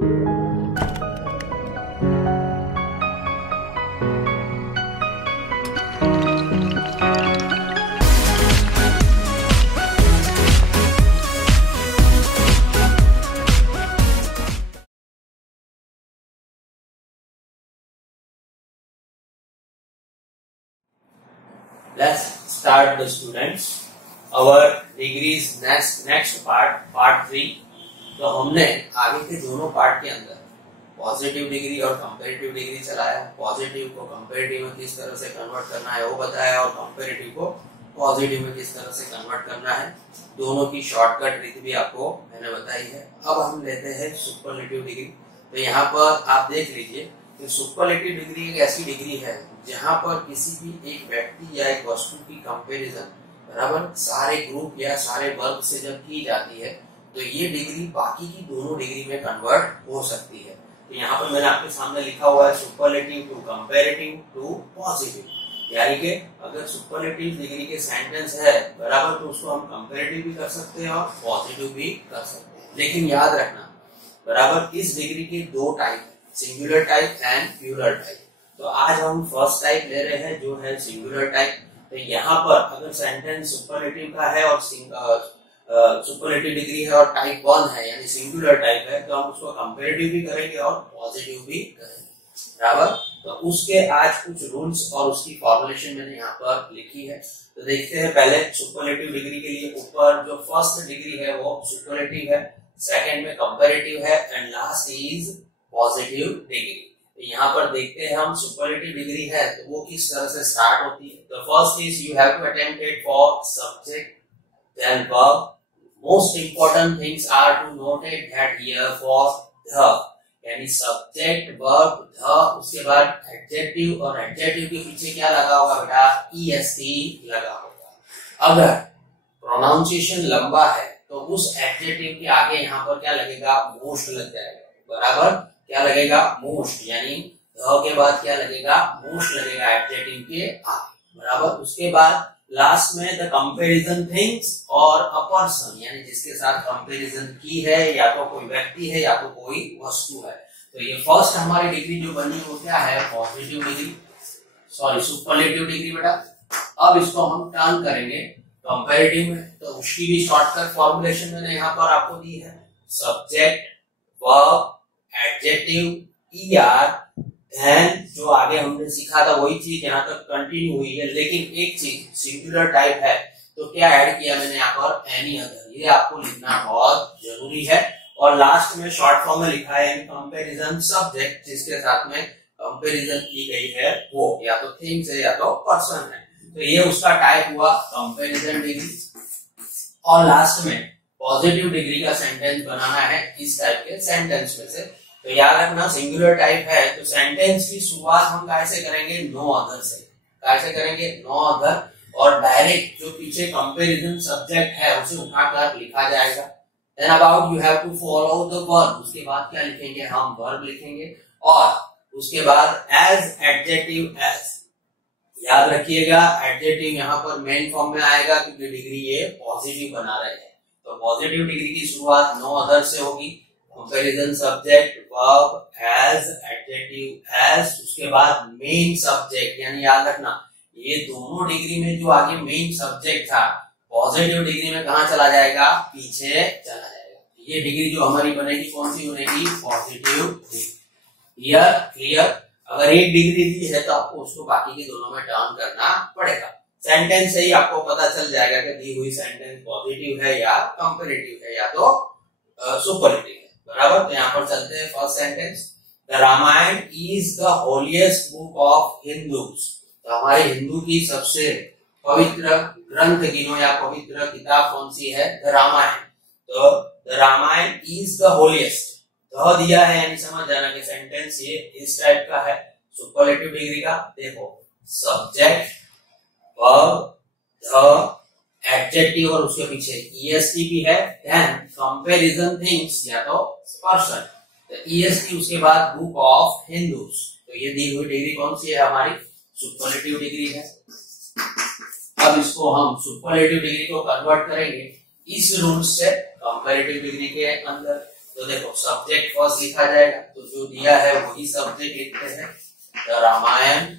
Let's start the students. Our degrees next part 3. तो हमने आगे के दोनों पार्ट के अंदर पॉजिटिव डिग्री और कंपैरेटिव डिग्री चलाया। पॉजिटिव को कंपैरेटिव में किस तरह से कन्वर्ट करना है वो बताया और कंपैरेटिव को पॉजिटिव में किस तरह से कन्वर्ट करना है। दोनों की शॉर्टकट रीति भी आपको मैंने बताई है। अब हम लेते हैं सुपरलेटिव डिग्री। तो यहाँ पर आप देख लीजिए कि सुपरलेटिव डिग्री एक ऐसी डिग्री है जहां पर किसी भी एक व्यक्ति या एक वस्तु की कंपैरिजन बराबर सारे ग्रुप या सारे वर्ग से जब की जाती है तो ये डिग्री बाकी की दोनों डिग्री में कन्वर्ट हो सकती है। तो यहाँ पर मैंने आपके सामने लिखा हुआ है superlative to comparative to positive. यानी कि अगर सुपरलेटिव डिग्री के सेंटेंस है बराबर तो उसको हम कंपैरेटिव भी कर सकते हैं और पॉजिटिव भी कर सकते हैं। लेकिन याद रखना बराबर इस डिग्री के दो टाइप है, singular type and plural type. तो आज हम फर्स्ट टाइप ले रहे हैं जो है सिंगुलर टाइप। तो यहाँ पर अगर सेंटेंस सुपरलेटिव का है और सुपरलेटिव डिग्री है और टाइप 1 है यानी सिंगुलर टाइप है तो हम उसको कंपैरेटिव भी करेंगे और पॉजिटिव भी करेंगे बराबर। तो उसके आज कुछ रूल्स और उसकी फॉर्मुलेशन मैंने यहाँ पर लिखी है। तो देखते हैं पहले सुपरलेटिव डिग्री के लिए ऊपर जो फर्स्ट डिग्री है वो सुपरलेटिव है, सेकेंड में कंपैरेटिव है and last is positive degree. यहाँ पर देखते हैं हम सुपरलेटिव डिग्री है तो वो किस तरह से स्टार्ट होती है। तो first is you have to attempt it for subject then verb. Most important things are to note it that here for the यानी सब्जेक्ट वर्ब द, उसके बाद एडजेक्टिव और एडजेक्टिव के पीछे क्या लगा होगा बेटा est लगा होगा। अगर प्रोनाउंसिएशन लंबा है तो उस एडजेक्टिव के आगे यहाँ पर क्या लगेगा मोस्ट लग जाएगा बराबर। क्या लगेगा मोस्ट यानी द के बाद क्या लगेगा मोस्ट लगेगा एडजेक्टिव के आगे बराबर। उसके बाद लास्ट में द कंपैरिजन थिंग्स और अ पर्सन यानी जिसके साथ कंपैरिजन की है या तो कोई व्यक्ति है या तो कोई वस्तु है। तो ये फर्स्ट हमारी डिग्री जो बनी वो क्या है positive degree, sorry superlative degree बेटा। अब इसको हम टर्न करेंगे कंपैरेटिव में तो उसकी भी शॉर्टकट फॉर्मुलेशन मैंने यहाँ पर आपको दी है। Subject verb adjective er then जो आगे हमने सीखा था वही चीज यहाँ तक कंटिन्यू हुई है। लेकिन एक चीज सिंगुलर टाइप है तो क्या ऐड किया मैंने यहाँ पर एनी अदर, ये आपको लिखना बहुत जरूरी है। और लास्ट में शॉर्ट फॉर्म में लिखा है कंपैरिजन सब्जेक्ट जिसके साथ में कंपैरिजन की गई है वो या तो थिंग्स है या तो पर्सन है। तो ये उसका टाइप हुआ कंपैरिजन डिग्री। और लास्ट में पॉजिटिव डिग्री का सेंटेंस बनाना है इस टाइप के सेंटेंस में से। तो याद रखना सिंगुलर टाइप है तो सेंटेंस की शुरुआत हम कैसे करेंगे नो अदर से, कैसे करेंगे नो अदर और डायरेक्ट जो पीछे कंपैरिजन सब्जेक्ट है उसे उठाकर लिखा जाएगा। Then about you have to follow the verb, उसके बाद क्या लिखेंगे हम वर्ब लिखेंगे और उसके बाद एज एडजेक्टिव एज। याद रखिएगा एडजेक्टिव यहाँ पर मेन फॉर्म में आएगा क्योंकि डिग्री ये पॉजिटिव बना रहे हैं। तो पॉजिटिव डिग्री की शुरुआत नो अदर से होगी, comparison subject verb as adjective as, उसके बाद मेन सब्जेक्ट यानी याद रखना ये दोनों डिग्री में जो आगे मेन सब्जेक्ट था पॉजिटिव डिग्री में कहाँ चला जाएगा पीछे चला जाएगा। ये डिग्री जो हमारी बनेगी कौन सी बनेगी पॉजिटिव डिग्री। क्लियर। अगर एक डिग्री दी है तो आपको उसको बाकी के दोनों में टर्न करना पड़ेगा। सेंटेंस से ही आपको पता चल जाएगा कि दी हुई सेंटेंस पॉजिटिव है या कंपैरेटिव है या तो सुपरलेटिव है बराबर। तो यहाँ पर चलते हैं first sentence. The Ramayana is the holiest book of Hindus. तो हमारे हिंदू की सबसे पवित्र ग्रंथ गिनो या पवित्र किताब कौन सी है द रामायण। तो the Ramayana is the holiest, the दिया है यानी समझ जाना कि सेंटेंस ये इस टाइप का है सुपरलेटिव डिग्री का। देखो सब्जेक्ट वर्ब द एडजेक्टिव और उसके पीछे est भी है, देन कंपैरिजन थिंग्स या तो पर्सन, तो est उसके बाद बुक ऑफ हिंदूज। तो ये दी हुई डिग्री कौन सी है हमारी सुपरलेटिव डिग्री है। अब इसको हम सुपरलेटिव डिग्री को कन्वर्ट करेंगे इस रूल से कंपैरेटिव डिग्री के अंदर। तो देखो सब्जेक्ट फर्स्ट लिखा जाएगा, तो जो दिया है वही सब्जेक्ट लिखते हैं, द रामायण।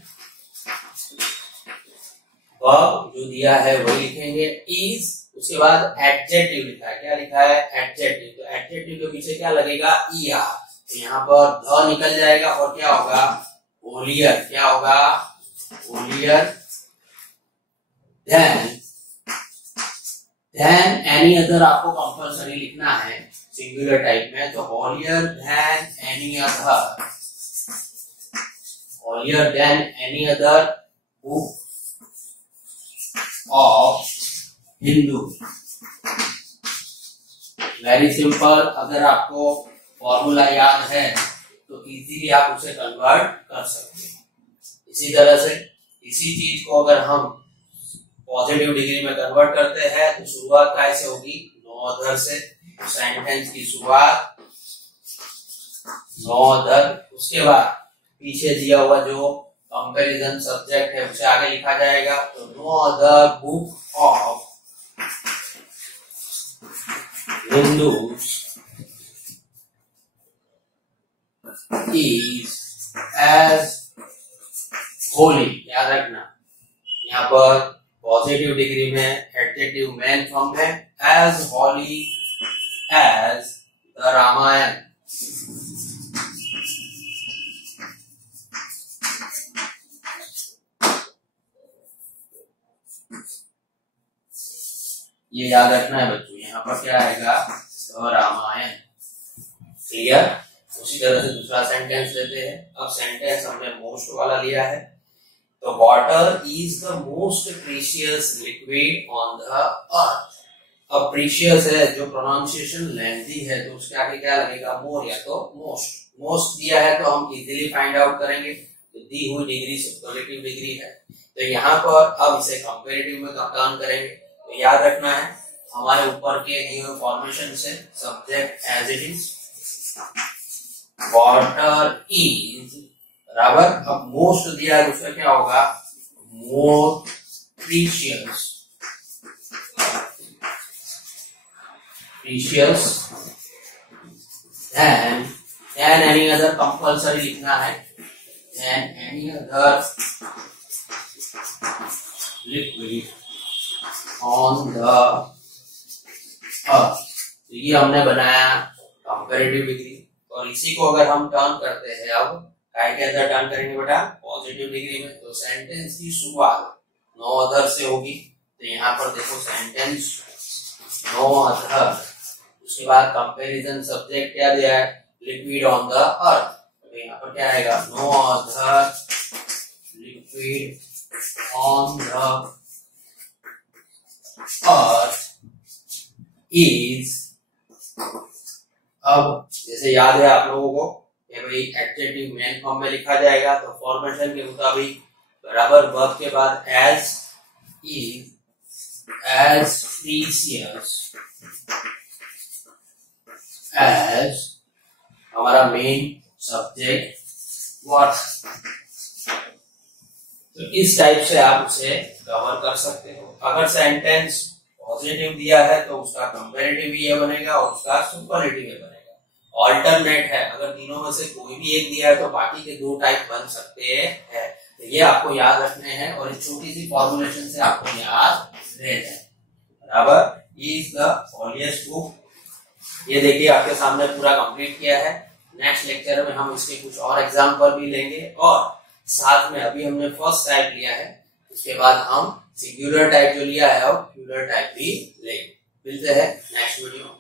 वर्ब जो दिया है वही लिखेंगे, इज। उसके बाद एडजेक्टिव लिखा है, क्या लिखा है? एडजेक्टिव। तो एडजेक्टिव के पीछे क्या लगेगा? ER। तो यहाँ पर ध निकल जाएगा और क्या होगा? होलियर। क्या होगा? होलियर। देन एनी अदर आपको कंपल्सरी लिखना है सिंगुलर टाइप में, तो holier than any other, holier than any other book of Hindu. Very simple. अगर आपको फॉर्मूला याद है तो इजीली आप उसे कन्वर्ट कर सकते हैं। इसी तरह से इसी चीज को अगर हम पॉजिटिव डिग्री में कन्वर्ट करते हैं तो शुरुआत कैसे होगी? नो अदर से। सेंटेंस की शुरुआत नो अदर, उसके बाद पीछे दिया हुआ जो कंपैरिजन सब्जेक्ट है उसे आगे लिखा जाएगा, तो no other book of Hindus is as holy. याद रखना, यहाँ पर पॉजिटिव डिग्री में एडजेक्टिव मेन फॉर्म है, as holy as the Ramayana. ये याद रखना है बच्चों, यहाँ पर क्या आएगा? द रामायण। क्लियर? उसी तरह से दूसरा सेंटेंस लेते हैं। अब सेंटेंस हमने मोस्ट वाला लिया है, तो water is the most precious liquid on the अर्थ। अब प्रीशियस है, जो प्रोनाउंसिएशन लेंथी है, तो उसके आगे क्या लगेगा? मोर या तो मोस्ट। मोस्ट दिया है तो हम इजीली फाइंड आउट करेंगे, तो दी हुई डिग्री सुपरलेटिव डिग्री है, तो यहाँ पर अब इसे कंपैरेटिव में टर्न करेंगे। तो याद रखना है हमारे ऊपर के दिए हुए फॉर्मेशन से subject as it is, water is बराबर। अब मोस्ट दिया है उसका क्या होगा? More precious. Precious than any other compulsory लिखना है, than any other liquid on the earth. तो ये हमने बनाया कंपैरेटिव डिग्री, और इसी को अगर हम टर्न करते हैं, अब काय के अंदर टर्न करेंगे बेटा? पॉजिटिव डिग्री में। तो सेंटेंस की शुरुआत नो अदर से होगी, तो यहाँ पर देखो सेंटेंस नो अदर, उसके बाद कंपैरिजन सब्जेक्ट क्या दिया है? Liquid on the earth. तो यहाँ पर क्या आएगा? No other liquid on the earth is. अब जैसे याद है आप लोगों को कि भाई एडजेक्टिव मेन फॉर्म में लिखा जाएगा, तो फॉर्मेशन के मुताबिक बराबर वर्ब के बाद as, is, as precious as हमारा मेन सब्जेक्ट वाटर। तो इस टाइप से आप उसे कवर कर सकते हो। अगर सेंटेंस पॉजिटिव दिया है तो उसका कंपैरेटिव ये बनेगा और उसका सुपरलेटिव ये बनेगा। ऑल्टरनेट है, अगर तीनों में से कोई भी एक दिया है तो बाकी के दो टाइप बन सकते हैं। तो ये आपको याद रखने हैं और इस छोटी सी फॉर्मुलेशन से आपको याद रहना है। बराबर। Is the holiest book. ये देखिए आपके सामने पूरा कंप्लीट किया है। नेक्स्ट लेक्चर में हम इसके कुछ और एग्जाम्पल भी लेंगे और साथ में अभी हमने फर्स्ट टाइप लिया है, उसके बाद हम सिंगुलर टाइप जो लिया है और प्लूरल टाइप भी लेंगे। मिलते हैं नेक्स्ट वीडियो में।